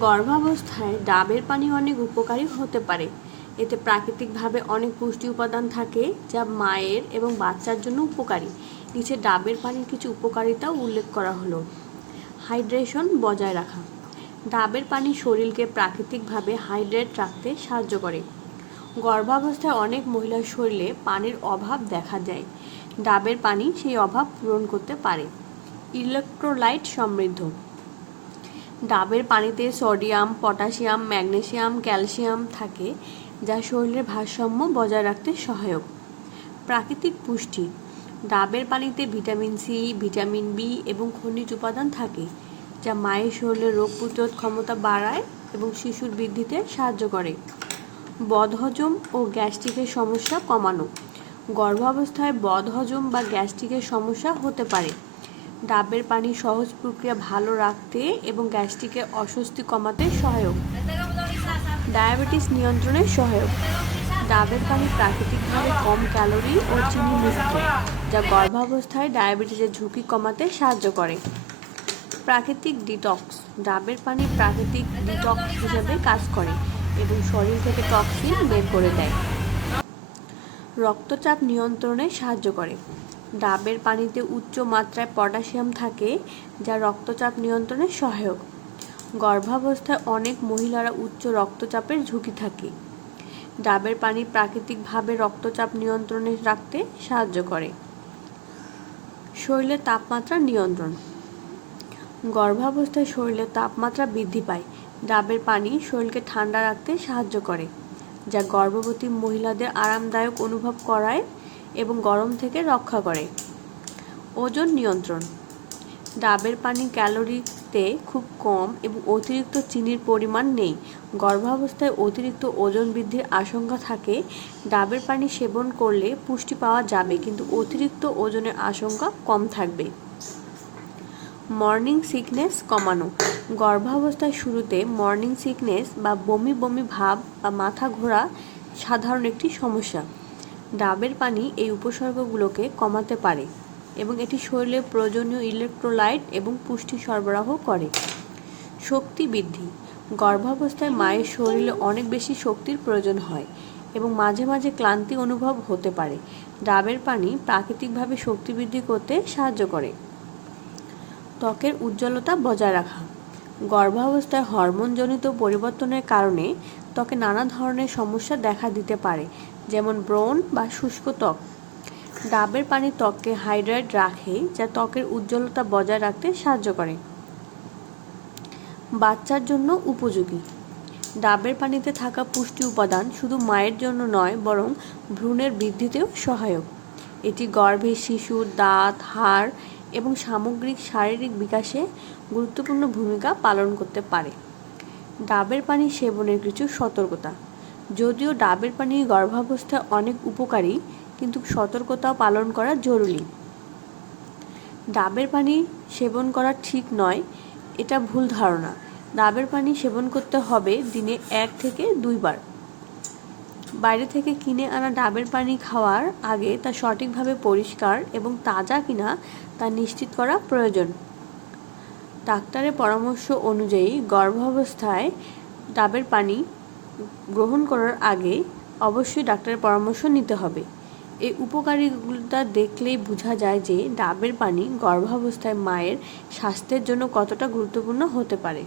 গর্ভাবস্থায় ডাবের পানি অনেক উপকারী হতে পারে। এতে প্রাকৃতিকভাবে অনেক পুষ্টি উপাদান থাকে, যা মায়ের এবং বাচ্চার জন্য উপকারী। নিচে ডাবের পানির কিছু উপকারিতাও উল্লেখ করা হলো। হাইড্রেশন বজায় রাখা। ডাবের পানি শরীরকে প্রাকৃতিকভাবে হাইড্রেট রাখতে সাহায্য করে। গর্ভাবস্থায় অনেক মহিলার শরীরে পানির অভাব দেখা যায় ডাবের পানি সেই অভাব পূরণ করতে পারে। ইলেকট্রোলাইট সমৃদ্ধ। ডাবের পানিতে সোডিয়াম, পটাশিয়াম ম্যাগনেসিয়াম ক্যালসিয়াম থাকে, যা শরীরের ভারসাম্য বজায় রাখতে সহায়ক। প্রাকৃতিক পুষ্টি, ডাবের পানিতে ভিটামিন সি, ভিটামিন বি এবং খনিজ উপাদান থাকে, যা মায়ের শরীরের রোগ প্রতিরোধ ক্ষমতা বাড়ায় এবং শিশুর বৃদ্ধিতে সাহায্য করে। বদহজম ও গ্যাস্ট্রিকের সমস্যা কমানো, গর্ভাবস্থায় বদহজম বা গ্যাস্ট্রিকের সমস্যা হতে পারে। ডাবের পানি সহজ প্রক্রিয়া ভালো রাখতে এবং গ্যাস্ট্রিকের অস্বস্তি কমাতে সহায়ক। ডায়াবেটিস নিয়ন্ত্রণে সহায়ক। ডাবের পানি প্রাকৃতিকভাবে কম ক্যালোরি ও চিনি মুক্ত, যা গর্ভাবস্থায় ডায়াবেটিসের ঝুঁকি কমাতে সাহায্য করে। প্রাকৃতিক ডিটক্স, ডাবের পানি প্রাকৃতিক ডিটক্স হিসেবে কাজ করে এবং শরীর থেকে টক্সিন বের করে দেয়। রক্তচাপ নিয়ন্ত্রণে সাহায্য করে। ডাবের পানিতে উচ্চ মাত্রায় পটাশিয়াম থাকে, যা রক্তচাপ নিয়ন্ত্রণে সহায়ক। গর্ভাবস্থায় অনেক মহিলারা উচ্চ রক্তচাপের ঝুঁকি থাকে। ডাবের পানি প্রাকৃতিকভাবে রক্তচাপ নিয়ন্ত্রণে রাখতে সাহায্য করে। শরীরের তাপমাত্রা নিয়ন্ত্রণ। গর্ভাবস্থায় শরীরের তাপমাত্রা বৃদ্ধি পায়। ডাবের পানি শরীরকে ঠান্ডা রাখতে সাহায্য করে, যা গর্ভবতী মহিলাদের আরামদায়ক অনুভব করায় এবং গরম থেকে রক্ষা করে। ওজন নিয়ন্ত্রণ। ডাবের পানি ক্যালোরিতে খুব কম এবং অতিরিক্ত চিনির পরিমাণ নেই। গর্ভাবস্থায় অতিরিক্ত ওজন বৃদ্ধির আশঙ্কা থাকে। ডাবের পানি সেবন করলে পুষ্টি পাওয়া যাবে, কিন্তু অতিরিক্ত ওজনের আশঙ্কা কম থাকবে। মর্নিং সিকনেস কমানো। গর্ভাবস্থার শুরুতে মর্নিং সিকনেস বা বমি বমি ভাব বা মাথা ঘোরা সাধারণ একটি সমস্যা। ডাবের পানি এই উপসর্গগুলোকে কমাতে পারে এবং এটি শরীরে প্রয়োজনীয় ইলেকট্রোলাইট এবং পুষ্টি সরবরাহ করে। শক্তি বৃদ্ধি। গর্ভাবস্থায় মায়ের শরীরে অনেক বেশি শক্তির প্রয়োজন হয় এবং মাঝে মাঝে ক্লান্তি অনুভব হতে পারে। ডাবের পানি প্রাকৃতিকভাবে শক্তি বৃদ্ধি করতে সাহায্য করে। ত্বকের উজ্জ্বলতা বজায় রাখা। গর্ভাবস্থায় হরমোনজনিত পরিবর্তনের কারণে ত্বকে নানা ধরনের সমস্যা দেখা দিতে পারে, যেমন ব্রণ বা শুষ্ক ত্বক। ডাবের পানি ত্বককে হাইড্রেট রাখে, যা ত্বকের উজ্জ্বলতা বজায় রাখতে সাহায্য করে। বাচ্চার জন্য উপযোগী। ডাবের পানিতে থাকা পুষ্টি উপাদান শুধু মায়ের জন্য নয়, বরং ভ্রূণের বৃদ্ধিতেও সহায়ক। এটি গর্ভে শিশুর দাঁত, হাড় এবং সামগ্রিক শারীরিক বিকাশে গুরুত্বপূর্ণ ভূমিকা পালন করতে পারে। ডাবের পানি সেবনের কিছু সতর্কতা। যদিও ডাবের পানি গর্ভাবস্থায় অনেক উপকারী, কিন্তু সতর্কতাও পালন করা জরুরি। ডাবের পানি সেবন করা ঠিক নয়, এটা ভুল ধারণা। ডাবের পানি সেবন করতে হবে দিনে এক থেকে দুইবার। বাইরে থেকে কিনে আনা ডাবের পানি খাওয়ার আগে তা সঠিকভাবে পরিষ্কার এবং তাজা কিনা তা নিশ্চিত করা প্রয়োজন। ডাক্তারের পরামর্শ অনুযায়ী গর্ভাবস্থায় ডাবের পানি গ্রহণ করার আগে অবশ্যই ডাক্তারের পরামর্শ নিতে হবে। এই উপকারিতা দেখলেই বোঝা যায় যে ডাবের পানি গর্ভাবস্থায় মায়ের স্বাস্থ্যের জন্য কতটা গুরুত্বপূর্ণ হতে পারে।